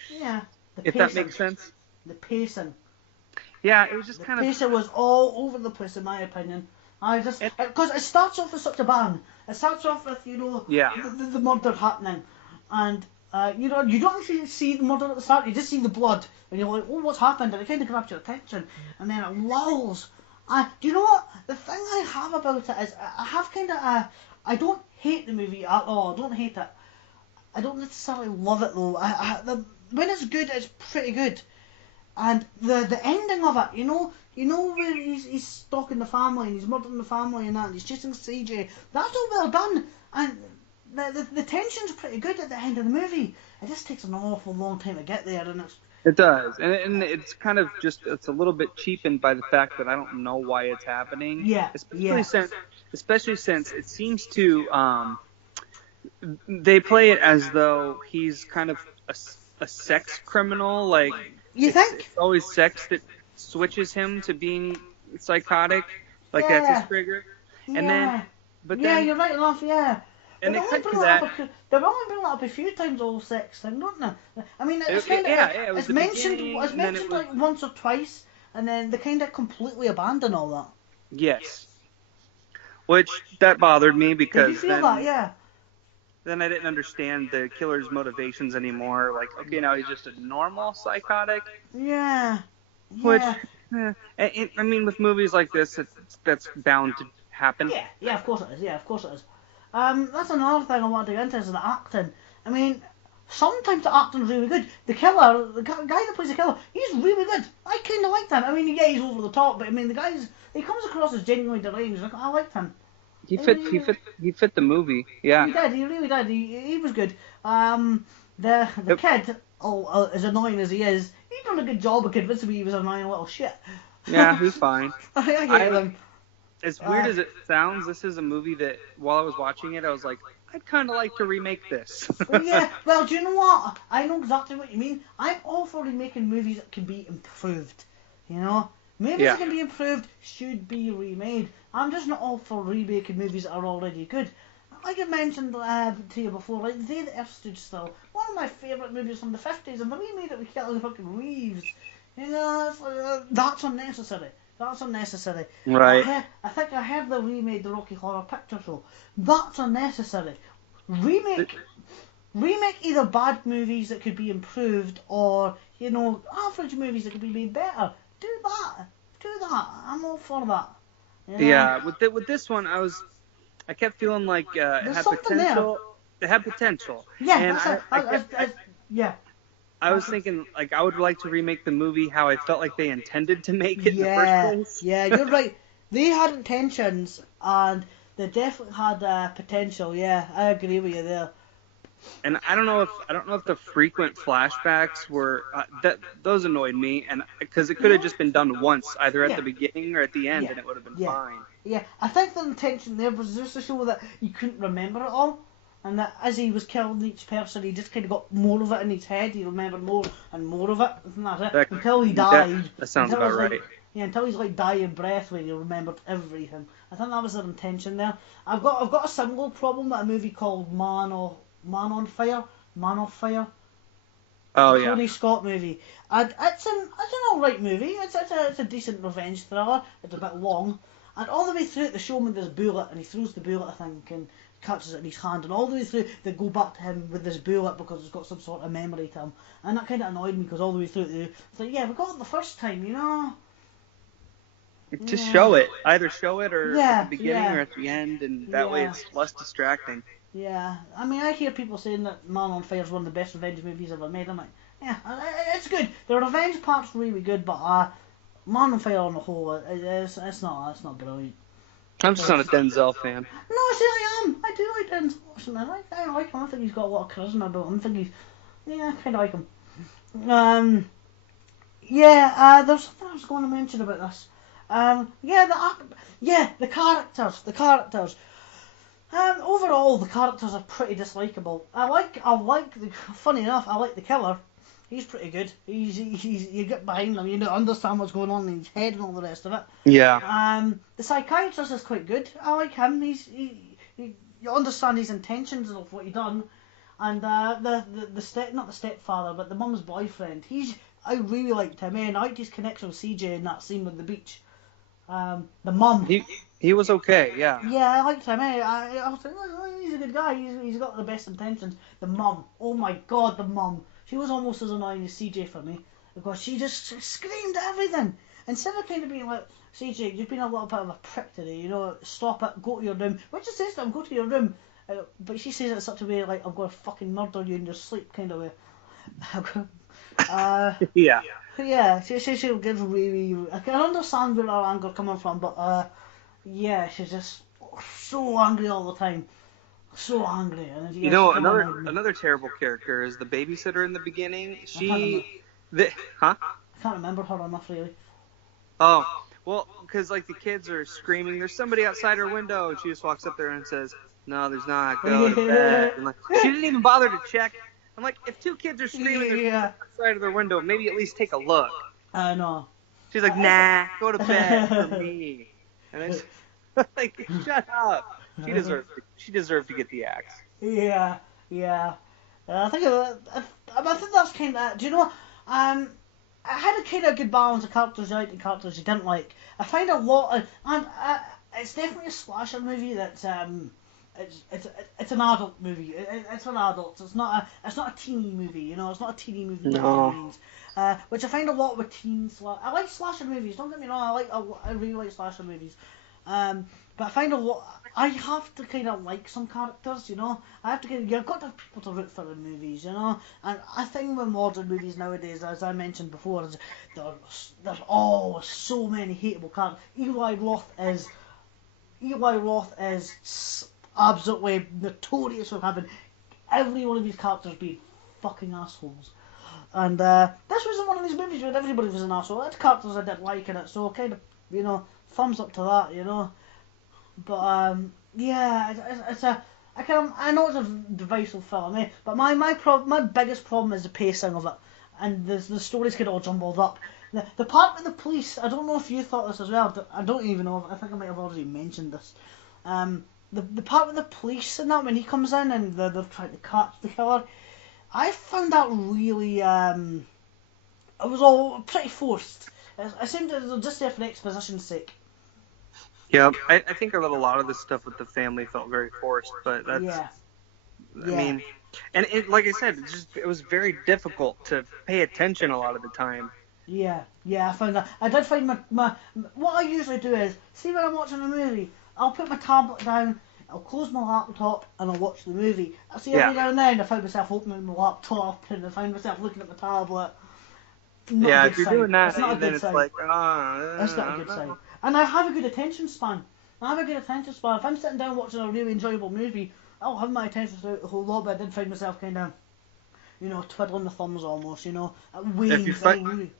Yeah. If that makes sense. The pacing. Yeah, it was just The kind of. pacing was all over the place, in my opinion. Because it starts off with such a bang. It starts off with, Yeah. the murder happening. And, you don't actually see the murder at the start, you just see the blood. And you're like, oh, what's happened? And it kind of grabs your attention. And then it lulls. Do you know what? The thing I have about it is, I have kind of I don't hate the movie at all. I don't hate it. I don't necessarily love it, though. When it's good, it's pretty good. And the ending of it, where he's stalking the family and he's murdering the family and that, and he's chasing CJ. That's all well done, and the tension's pretty good at the end of the movie. It just takes an awful long time to get there, and It does, and it's kind of it's a little bit cheapened by the fact that I don't know why it's happening. Yeah, especially since it seems to they play it as though he's kind of a sex criminal. Like, you think? It's always sex that switches him to being psychotic. Like, that's his trigger. And then, you're right enough. Yeah. And they've only bring that up a few times, all sex thing, don't they? I mean, it's kind of it's mentioned like once or twice, and then they kind of completely abandon all that. Yes. Which that bothered me because did you feel that? Yeah. Then I didn't understand the killer's motivations anymore. Like, okay, now he's just a normal psychotic. Yeah. Which, I mean, with movies like this, that's bound to happen. Yeah, of course it is. Yeah, of course it is. That's another thing I want to get into is the acting. I mean, sometimes the acting's really good. The killer, the guy that plays the killer, he's really good. I kind of liked him. I mean, yeah, he's over the top, but I mean, he comes across as genuinely deranged. Like, I liked him. He fit the movie. Yeah. He did. He really did. He was good. The kid, as annoying as he is, he done a good job of convincing me he was an annoying little shit. Yeah, he's fine. I hate him. As weird as it sounds, this is a movie that, while I was watching it, I was like, I'd kind of like to remake this. Yeah, well, do you know what? I know exactly what you mean. I'm all for remaking movies that can be improved. Movies that can be improved should be remade. I'm just not all for remaking movies that are already good. Like I mentioned to you before, like The Day the Earth Stood Still, one of my favourite movies from the 50s, and the remade it with Kelly fucking Reeves. That's unnecessary. That's unnecessary. Right. I think I heard they remade the Rocky Horror Picture Show. That's unnecessary. Remake either bad movies that could be improved or, average movies that could be made better. Do that. I'm all for that. Yeah, with this one, I kept feeling like it had potential. It had potential. Yeah, and I was thinking, like, I would like to remake the movie how I felt like they intended to make it in the first place. Yeah, you're right. They had intentions, and they definitely had potential. Yeah, I agree with you there. And I don't know if the frequent flashbacks were those annoyed me, and because it could have just been done once, either at the beginning or at the end, and it would have been fine. Yeah, I think the intention there was just to show that you couldn't remember it all. And that as he was killing each person, he just kind of got more of it in his head. He remembered more and more of it. And that's it. Until he died. That sounds about right. Until he's like dying breath where he remembered everything. I think that was their intention there. I've got a similar problem with a movie called Man on Fire. Oh yeah. Tony Scott movie. And it's an alright movie. It's a decent revenge thriller. It's a bit long. And all the way through it, they show him with this bullet, and he throws the bullet, I think, and catches it in his hand, and all the way through they go back to him with this bullet because it's got some sort of memory to him, and that kind of annoyed me because all the way through it's like, yeah, we got it the first time, Just show it, either show it or at the beginning or at the end, and that way it's less distracting. Yeah, I mean, I hear people saying that Man on Fire is one of the best revenge movies ever made. I'm like, yeah, it's good. The revenge part's really good, but Man on Fire on the whole, it's not brilliant. I'm just not a Denzel fan. No, see, I am. I do like Denzel Washington. I like him. I think he's got a lot of charisma about him. I kind of like him. There's something I was going to mention about this. The characters. Overall, the characters are pretty dislikable. Funny enough, I like the killer. He's pretty good. You get behind him, you understand what's going on in his head and all the rest of it. Yeah. The psychiatrist is quite good. I like him. You understand his intentions of what he done. And the step, not the stepfather, but the mum's boyfriend. I really liked him. And I liked his connection with CJ in that scene with the beach. The mum. He was okay, yeah. Yeah, I liked him. I was like, oh, he's a good guy. He's got the best intentions. The mum. Oh my God, the mum. She was almost as annoying as CJ for me because she just screamed everything. Instead of kind of being like, CJ, you've been a little bit of a prick today. You know, stop it. Go to your room. Which she says to him, go to your room. But she says it in such a way like I'm going to fucking murder you in your sleep kind of way. Yeah. Yeah, she gets really. I can understand where her anger coming from, but yeah, she's just so angry all the time, so angry. And You know, another terrible character is the babysitter in the beginning. Huh? I can't remember her enough really. Oh, well, because like the kids are screaming, "There's somebody outside her window," and she just walks up there and says, "No, there's not. Go to bed." And like, she didn't even bother to check. I'm like, if two kids are screaming outside of their window, maybe at least take a look. I know. She's like, "Nah, go to bed for me." And it's like, shut up. She deserved to get the axe. Yeah. I think that's kind of. Do you know? I had a kind of good balance of characters you liked and characters you didn't like. I find a lot of, and it's definitely a slasher movie that's it's an adult movie. It's for adults. It's not a teeny movie. You know, it's not a teeny movie. No. Which I find a lot with teens. I like slasher movies. Don't get me wrong. I really like slasher movies. But I find a lot. I have to kind of like some characters. You know, you've got to have people to root for in movies. You know, and I think with modern movies nowadays, as I mentioned before, there's always so many hateable characters. Eli Roth is absolutely notorious for having every one of these characters be fucking assholes. And this wasn't one of these movies where everybody was an asshole. It's characters I didn't like in it, so kind of, you know, thumbs up to that, you know. But yeah, I know it's a divisive film, but my biggest problem is the pacing of it, and the stories get all jumbled up. The part with the police, I don't know if you thought this as well. I don't even know. I think I might have already mentioned this. The part with the police and that, when he comes in and they're trying to catch the killer, I found that really it was all pretty forced. It seemed it was just there for exposition's sake. Yeah, I think a lot of the stuff with the family felt very forced, but that's. Yeah. I mean, and like I said, it was very difficult to pay attention a lot of the time. Yeah, I found that. I did find my what I usually do is, see when I'm watching a movie, I'll put my tablet down, I'll close my laptop, and I'll watch the movie. I see every now and then I find myself opening my laptop, and I find myself looking at my tablet. If you're doing that, then it's like, that's not a good sign. And I have a good attention span. If I'm sitting down watching a really enjoyable movie, I'll have my attention throughout the whole lot, but I did find myself kind of, you know, twiddling my thumbs almost, you know, waiting for the movie.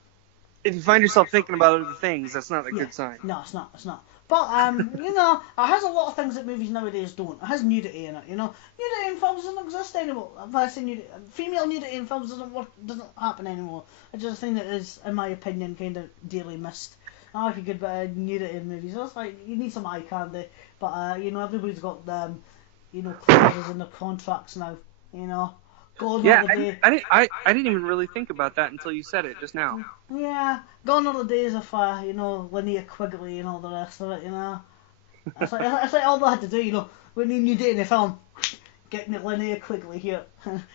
If you find yourself thinking about other things, that's not a good sign. No, it's not. But, you know, it has a lot of things that movies nowadays don't. It has nudity in it, you know. Nudity in films doesn't exist anymore. If I say nudity, female nudity in films doesn't happen anymore. It's just a thing that is, in my opinion, kind of dearly missed. I like a good bit of nudity in movies. It's like, you need some eye candy. But, you know, everybody's got, you know, clauses in their contracts now, you know. I didn't even really think about that until you said it just now. Yeah, gone are the days of you know, Linnea Quigley and all the rest of it, you know. It's like all they had to do, you know, when you did in a film, get me Linnea Quigley here.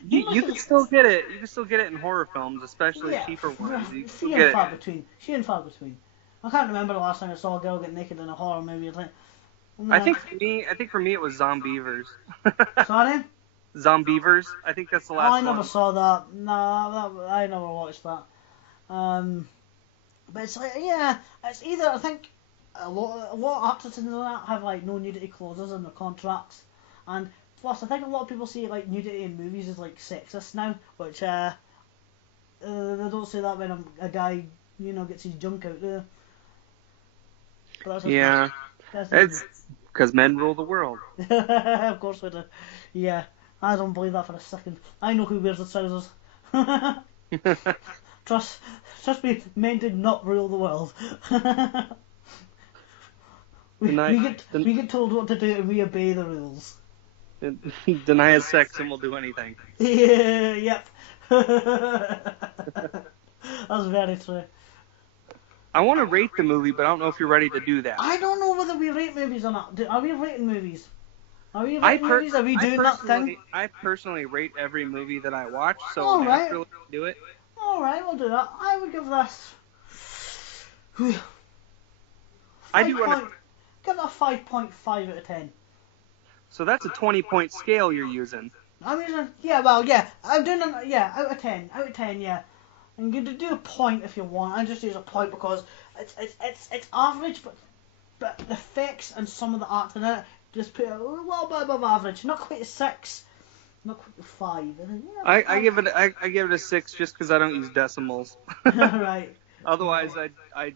You can still get it. You can still get it in horror films, especially cheaper ones. Few and far between. I can't remember the last time I saw a girl get naked in a horror movie. I think for me it was Zombievers. Sorry? Zombievers. I think that's the last one. I never saw that. No, I never watched that. But it's like, yeah, it's either, I think a lot of actors in that have like no nudity clauses in their contracts, and plus I think a lot of people see like nudity in movies as like sexist now, which they don't say that when a guy, you know, gets his junk out there. Yeah, it's because men rule the world. Of course we do. Yeah. I don't believe that for a second. I know who wears the trousers. Trust me, men did not rule the world. we get told what to do and we obey the rules. Deny us sex and we'll do anything. Yeah, yep. That's very true. I want to rate the movie, but I don't know if you're ready to do that. I don't know whether we rate movies or not. Are we rating movies? Are we rating movies? Are we doing that thing? I personally rate every movie that I watch, so All right. naturally do it. Alright, we'll do that. I would give this... Give it a 5.5 out of 10. So that's a 20-point scale you're using. I'm doing out of 10, yeah. And you do a point if you want. I just use a point because it's average, but the effects and some of the art in it just put it a little bit above average. Not quite a 6, not quite a 5. And then, I give it a 6 just because I don't use decimals. Right. Otherwise, I'd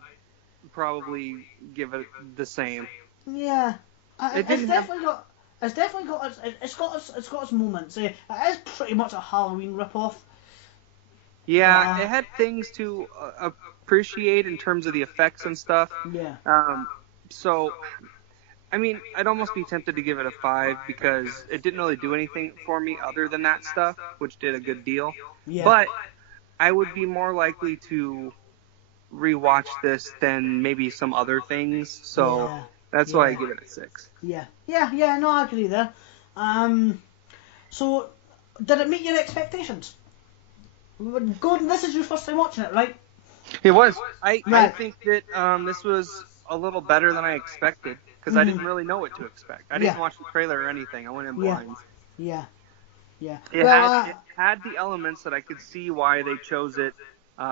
probably give it the same. Yeah. It's definitely got its moments. It is pretty much a Halloween ripoff. Yeah, it had things to appreciate in terms of the effects and stuff. Yeah. So, I mean, I'd almost be tempted to give it a 5 because it didn't really do anything for me other than that stuff, which did a good deal. Yeah. But I would be more likely to rewatch this than maybe some other things. So that's why I give it a 6. Yeah. No, I agree there. So, did it meet your expectations? Gordon, this is your first time watching it, right? It was. I think that this was a little better than I expected because I didn't really know what to expect. I didn't watch the trailer or anything. I went in blind. Yeah. It had the elements that I could see why they chose it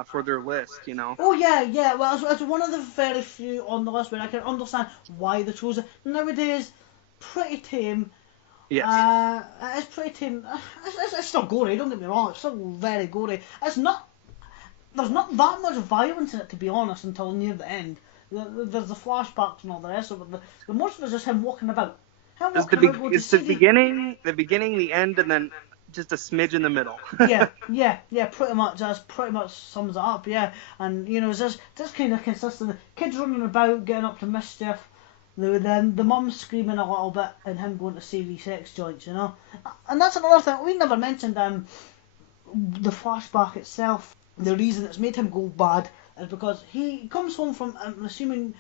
for their list, you know. Oh yeah. Well, it's one of the very few on the list where I can understand why they chose it. Nowadays, pretty tame. Yes. It's pretty tame. It's still gory. Don't get me wrong. It's still very gory. There's not that much violence in it, to be honest, until near the end. There's the flashbacks and all the rest of it. The most of it is just him walking about. It's the beginning, the end, and then just a smidge in the middle. yeah, pretty much. That's pretty much sums it up. Yeah, and you know, it's just kind of consistent. Kids running about, getting up to mischief. The mum screaming a little bit, and him going to CV sex joints. You know, and that's another thing we never mentioned. The flashback itself. The reason it's made him go bad is because he comes home from. I'm assuming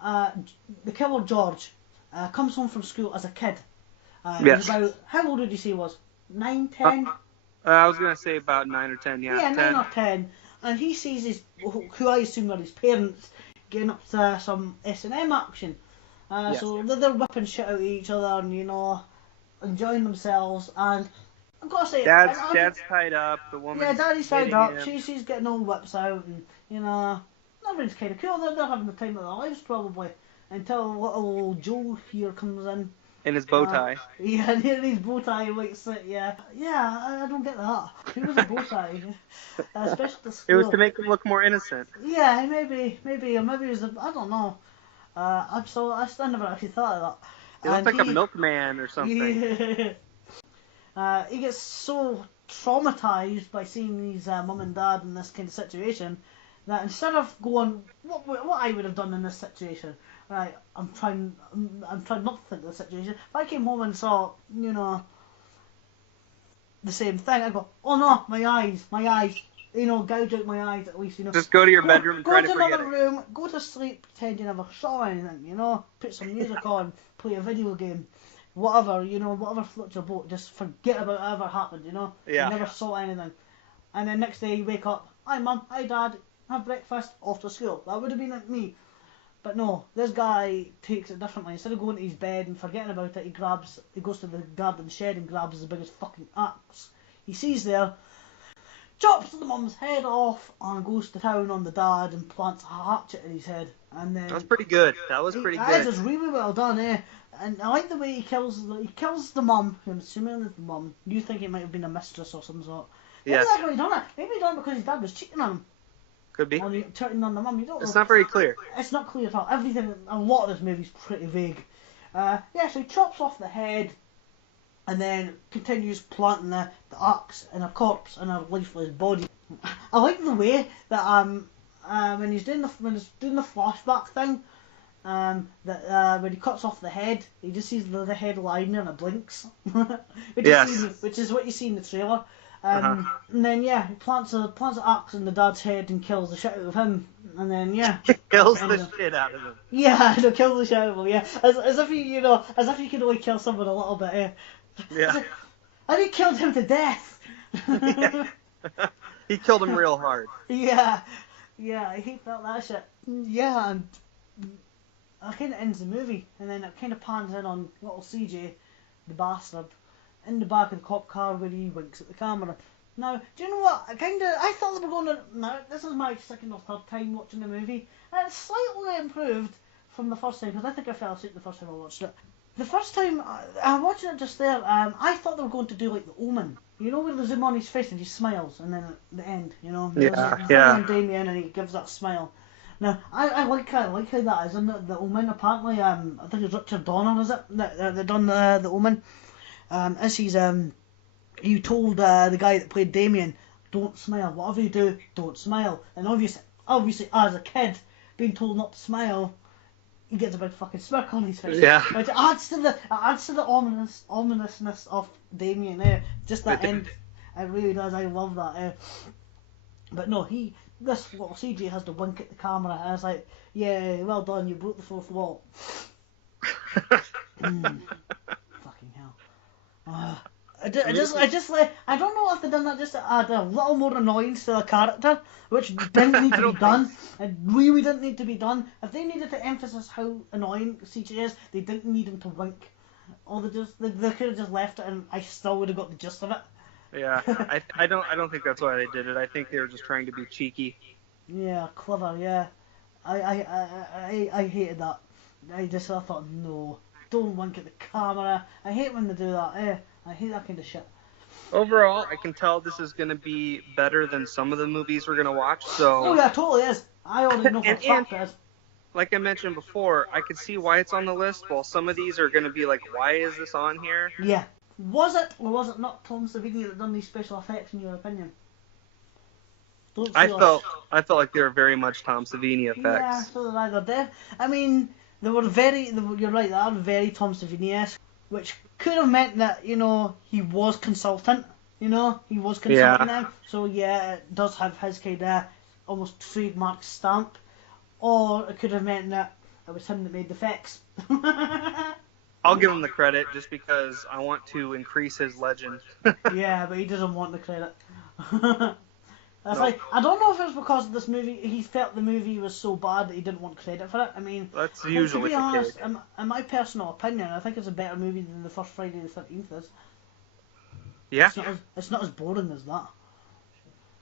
the killer George comes home from school as a kid. Yes. About, how old did you say he was? 9, 10? I was going to say about 9 or 10, yeah. Yeah, 10. 9 or 10. And he sees who I assume are his parents, getting up to some S&M action. Yes. So they're whipping shit out of each other and, you know, enjoying themselves. And I've got to say... Dad's tied up, the woman... Yeah, Daddy's tied up, she's getting all whips out, and, you know, everything's kind of cool. They're having the time of their lives, probably. Until little old Joe here comes in. In his bow tie. Yeah, in his bow tie, like, yeah. Yeah, I don't get that. He was a bow tie. Especially the school. It was to make him look more innocent. Yeah, maybe it was, I don't know. I still never actually thought of that. He looked like a milkman or something. Yeah. He gets so traumatized by seeing his mum and dad in this kind of situation that instead of going, what I would have done in this situation, right? I'm trying not to think of the situation. If I came home and saw, you know, the same thing, I'd go, oh no, my eyes, you know, gouge out my eyes at least, you know. Just go to your bedroom and try to forget it. Go to another room, go to sleep, pretend you never saw anything, you know. Put some music on, play a video game, whatever, you know, whatever floats your boat. Just forget about it ever happened, you know. Yeah. You never saw anything. And then next day you wake up, hi mum, hi dad, have breakfast, off to school. That would have been like me. But no, this guy takes it differently. Instead of going to his bed and forgetting about it, he goes to the garden shed and grabs the biggest fucking axe he sees there, chops the mum's head off, and goes to town on the dad and plants a hatchet in his head. And then that was pretty good. That was pretty good. That is really well done, eh? And I like the way he kills the mum. I'm assuming it's the mum. You think it might have been a mistress or some sort. Maybe that's why he done it. Maybe he done it because his dad was cheating on him. Could be. Or cheating on the mum. You don't know. It's not very clear. It's not clear at all. A lot of this movie's pretty vague. So he chops off the head, and then continues planting the axe in a corpse in a lifeless body. I like the way that when he's doing the flashback thing, That when he cuts off the head, he just sees the head lying there and it blinks. Which is what you see in the trailer. And then he plants an axe in the dad's head and kills the shit out of him. And then kills the shit out of him. Yeah, no, kills the shit out of him. Yeah, as if you could only kill someone a little bit. Yeah. And he killed him to death. Yeah. He killed him real hard. Yeah, he felt that shit. Yeah, and that kind of ends the movie, and then it kind of pans in on little CJ, the bastard, in the back of the cop car where he winks at the camera. Now, do you know what? I thought they were going to. Now, this is my second or third time watching the movie, and it's slightly improved from the first time, because I think I fell asleep the first time I watched it. The first time I watched it just there, I thought they were going to do like The Omen. You know, where they zoom on his face and he smiles, and then at the end, you know, on Damien and he gives that smile. Now, I like how that is in the Omen. Apparently, I think it's Richard Donner, is it? That done the Omen. As he's you told the guy that played Damien, don't smile. Whatever you do, don't smile. And obviously, as a kid, being told not to smile, he gets a big fucking smirk on his face. Yeah. Which adds to the ominousness of Damien there. Just that end. It really does. I love that. But no, this little CJ has to wink at the camera, and it's like, yeah, well done, you broke the fourth wall. Fucking hell. I don't know if they've done that just to add a little more annoyance to the character, which didn't need to be done. It really didn't need to be done. If they needed to emphasise how annoying CJ is, they didn't need him to wink. Or they could have just left it, and I still would have got the gist of it. Yeah, I don't think that's why they did it. I think they were just trying to be cheeky. Yeah, clever. Yeah, I hated that. I thought, no, don't wink at the camera. I hate when they do that. I hate that kind of shit. Overall, I can tell this is going to be better than some of the movies we're going to watch. So. Oh yeah, it totally is. I already know for a fact it is. Like I mentioned before, I can see why it's on the list. While some of these are going to be like, why is this on here? Yeah. Was it or was it not Tom Savini that done these special effects, in your opinion? I felt like they were very much Tom Savini effects. Yeah, so did I. They're dead. I mean, you're right, they are very Tom Savini-esque, which could have meant that, you know, he was consultant, them. So yeah, it does have his kind of almost trademark stamp. Or it could have meant that it was him that made the effects. I'll give him the credit just because I want to increase his legend. Yeah, but he doesn't want the credit. Like, I don't know if it was because of this movie, he felt the movie was so bad that he didn't want credit for it. I mean, that's usually to be honest, the case. In my personal opinion, I think it's a better movie than the first Friday the 13th is. Yeah. It's not as boring as that.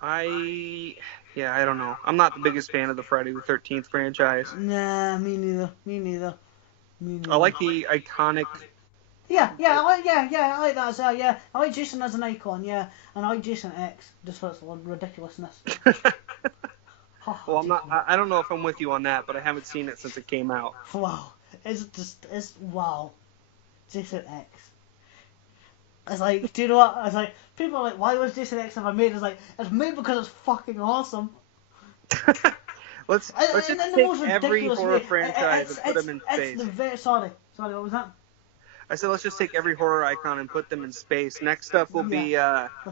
I don't know. I'm not the biggest fan of the Friday the 13th franchise. Nah, me neither. I like the iconic. I like that as well. Yeah, I like Jason as an icon. Yeah, and I like Jason X just for its ridiculousness. Well, I'm not. I don't know if I'm with you on that, but I haven't seen it since it came out. Wow, it's wow, Jason X. It's like, do you know what? It's like, people are like, why was Jason X ever made? It's like, it's made because it's fucking awesome. let's just take every horror franchise and put them in space. Sorry, what was that? I said let's just take every horror icon and put them in space. Next up will be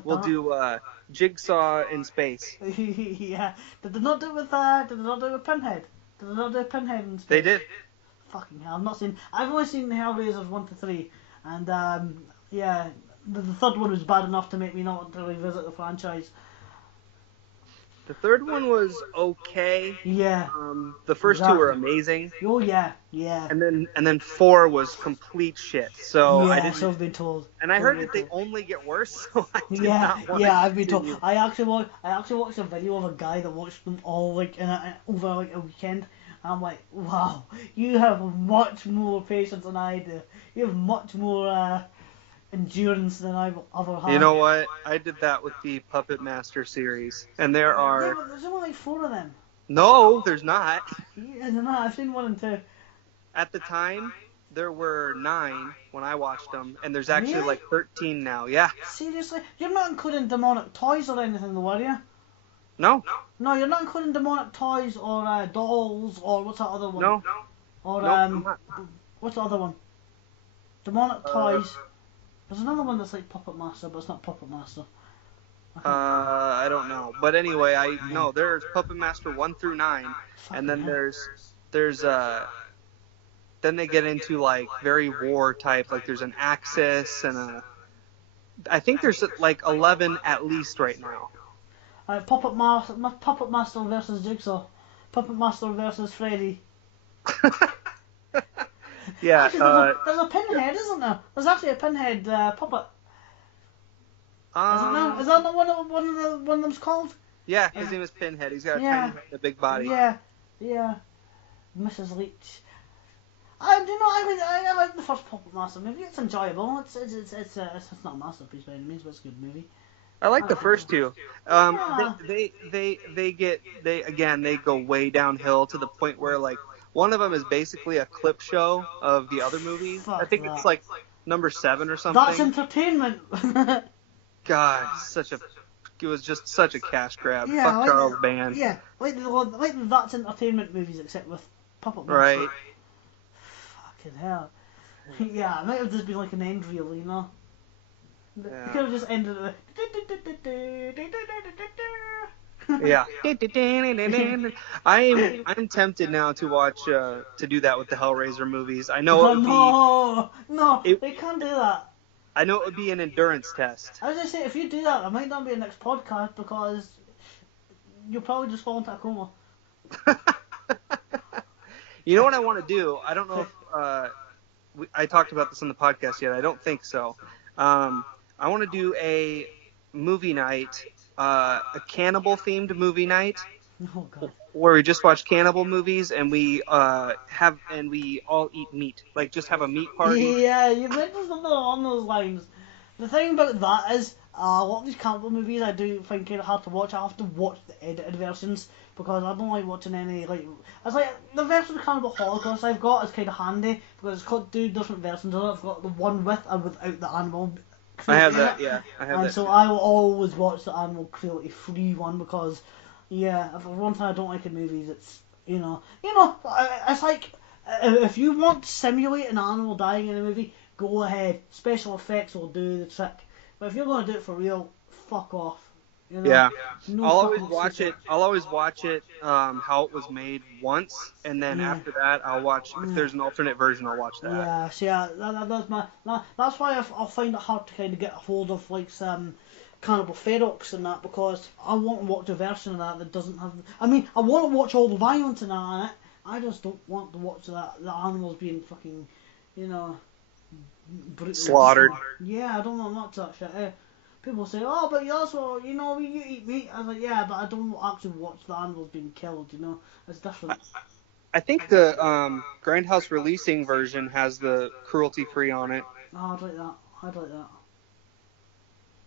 we'll do Jigsaw in space. Yeah. Did they not do it with Pinhead? Did they not do Pinhead in space? They did. Fucking hell, I've only seen the Hellraisers 1 to 3, and yeah, the third one was bad enough to make me not want to revisit the franchise. The third one was okay. Yeah. The first two were amazing. Oh yeah. And then 4 was complete shit. So yeah, I didn't. So I've been told. And I heard that they only get worse. So I did not want I've been told. I actually watched a video of a guy that watched them all like over like a weekend. And I'm like, wow, you have much more patience than I do. You have much more endurance than I've ever had. You know what? I did that with the Puppet Master series, and there are. Yeah, but there's only like 4 of them. No, there's not. Yeah, there's not. I've seen 1 and 2. At the time, there were 9 when I watched them, and there's actually really? like 13 now. Yeah. Seriously, you're not including demonic toys or anything, though, are you? No. No, you're not including demonic toys or dolls or what's that other one? No. Or Nope, I'm not. what's the other one? The one at Toys. There's another one that's like Puppet Master, but it's not Puppet Master. I don't know, but anyway, I know there's Puppet Master 1 through 9, and then there's then they get into like very war type, like there's an Axis and I think there's like 11 at least right now. Puppet Master versus Jigsaw, Puppet Master versus Freddy. Yeah. Actually, there's a Pinhead, isn't there? There's actually a Pinhead puppet. Isn't there? Is that not one of them's called? Yeah, his name is Pinhead. He's got a tiny head and a big body. Yeah. Mrs. Leach. I like the first Puppet Master movie. It's enjoyable. It's not a masterpiece by any means, but it's a good movie. I like the first two. They go way downhill to the point where like one of them is basically a clip show of the other movies. I think it's like number 7 or something. That's entertainment. God, it was just such a cash grab. Yeah, Fuck like Charles Band. Yeah, like the That's Entertainment movies, except with Puppet Master. Right. Fucking hell. Yeah, it might have just been like an end reel, you know. Yeah. It could have just ended with Yeah. I'm tempted now to watch to do that with the Hellraiser movies. I know it would be they can't do that. I know it would be an endurance test. I was just saying, if you do that, it might not be a next podcast because you'll probably just fall into a coma. You know what I want to do? I don't know if I talked about this on the podcast yet. I don't think so. I want to do a movie night, a cannibal-themed movie night, Oh God. where we just watch cannibal movies and we all eat meat. Like just have a meat party. Yeah, you mentioned something along those lines. The thing about that is, a lot of these cannibal movies I do find kind of hard to watch. I have to watch the edited versions because I don't like watching any like. It's like the version of Cannibal Holocaust I've got is kind of handy because it's got 2 different versions of it. I've got the one with and without the animal. I have that, yeah. I have and that. so I will always watch the animal cruelty free one because, yeah, if there's one thing I don't like in movies, it's it's like if you want to simulate an animal dying in a movie, go ahead. Special effects will do the trick. But if you're going to do it for real, fuck off. You know? Yeah. No I'll always fucking watch shit. it. How it was made once, and then after that, I'll watch. If there's an alternate version, I'll watch that. Yeah, so yeah, that's why I'll find it hard to kind of get a hold of like some Cannibal Ferox and that because I want to watch a version of that doesn't have. I mean, I want to watch all the violence and that in it. I just don't want to watch the animals being fucking, brutally Slaughtered. Yeah, I don't want that shit. People say, oh, but you also, you eat meat. I was like, yeah, but I don't actually watch the animals being killed. It's different. I think the Grindhouse releasing version has the cruelty-free on it. Oh, I'd like that.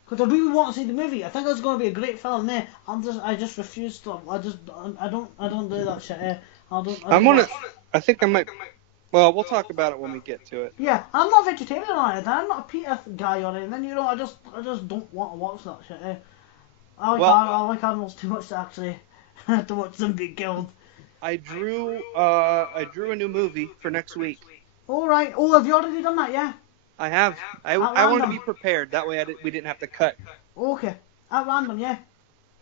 Because I really want to see the movie. I think it's going to be a great film. There, I just refuse to. I don't do that shit. I think I might. Well, we'll talk about it when we get to it. Yeah, I'm not vegetarian on it. I'm not a PETA guy on it. And then I just don't want to watch that shit. I like animals too much to actually to watch them be killed. I drew a new movie for next week. All right. Oh, have you already done that? Yeah. I have. I want to be prepared. That way we didn't have to cut. Okay. At random, yeah.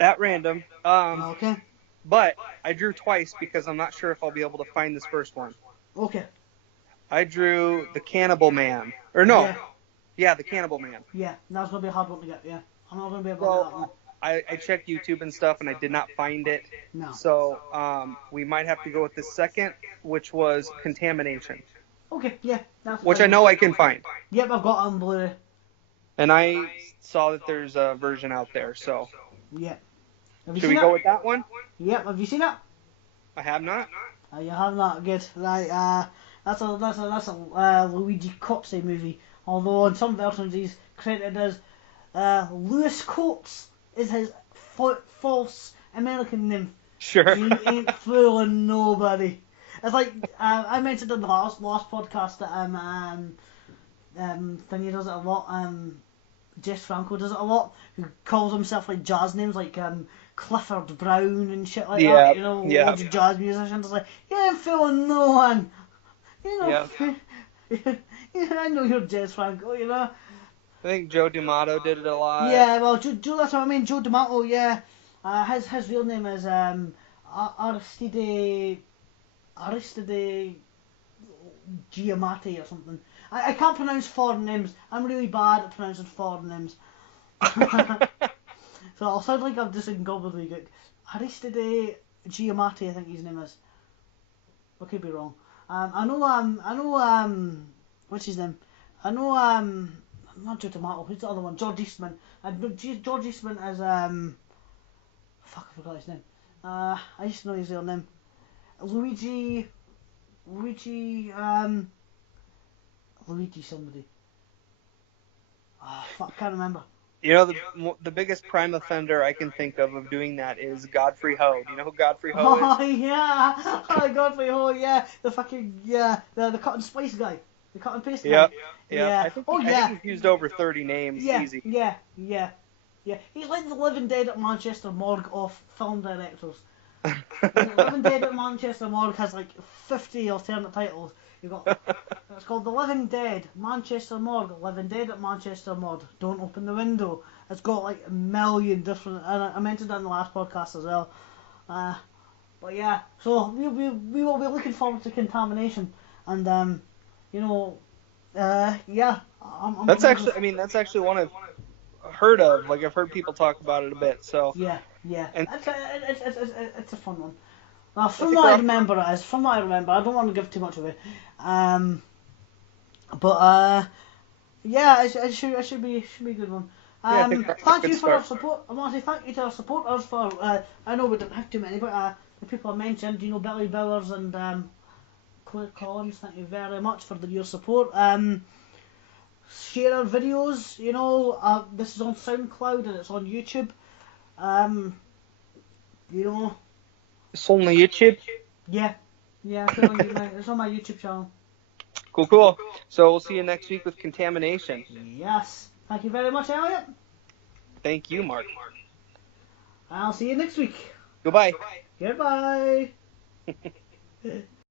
At random. Okay. But I drew twice because I'm not sure if I'll be able to find this first one. Okay. I drew the Cannibal Man. Or no. Yeah, the Cannibal Man. Yeah, that's going to be a hard one to get, yeah. I'm not going to be able to get that one. I checked YouTube and stuff and I did not find it. No. So we might have to go with the second, which was Contamination. Okay, yeah. Which I know I can find. Yep, I've got it on Blu-ray. And I saw that there's a version out there, so. Yeah. Should we go with that one? Yep, have you seen it? I have not. You have not, good. Right, that's a Luigi Cozzi movie. Although in some versions he's credited as Louis Coates is his false American name. Sure. He ain't fooling nobody. It's like I mentioned in the last podcast that Thingy does it a lot. Jess Franco does it a lot. Who calls himself like jazz names like Clifford Brown and shit like that. Loads of jazz musicians. It's like, you ain't fooling no one. You know, yeah, I know you're Jess Franco, you know. I think Joe D'Amato did it a lot. Yeah, well, Joe, that's what I mean. Joe D'Amato, yeah. His real name is Aristide Giamatti or something. I can't pronounce foreign names. I'm really bad at pronouncing foreign names. So I'll sound like I'm just in gobbledygook. Aristide Giamatti, I think his name is. I could be wrong. I know, what's his name? I know, not Joe D'Amato, who's the other one? George Eastman. George Eastman is, fuck, I forgot his name. I used to know his real name. Luigi somebody. Fuck, can't remember. You know, the biggest prime offender I can think of doing that is Godfrey Ho. Do you know who Godfrey Ho is? Oh yeah, Godfrey Ho, yeah, the fucking the cut and spice guy, the cut and paste guy. Yeah. I think he's used over 30 names. Easy. Yeah. He's like the living dead at Manchester Morgue of film directors. The Living Dead at Manchester Morgue has like 50 alternate titles. It's called The Living Dead, Manchester Morgue, Living Dead at Manchester Morgue, Don't Open the Window. It's got like a million different, and I mentioned that in the last podcast as well. But yeah, so we will be looking forward to Contamination, and yeah. That's actually one I've heard of. Like, I've heard people talk about it a bit. So yeah. And It's a fun one. Well, from what I remember, I don't want to give too much away. But yeah, it should be a good one. Thank you for our support. I want to say thank you to our supporters for. I know we didn't have too many, but the people I mentioned, Billy Bowers and Claire Collins, thank you very much for your support. Share our videos. This is on SoundCloud and it's on YouTube. It's on the YouTube? Yeah, it's on my YouTube channel. Cool. So we'll see you next week with Contamination. Yes. Thank you very much, Elliot. Thank you, Mark. I'll see you next week. Goodbye. Goodbye.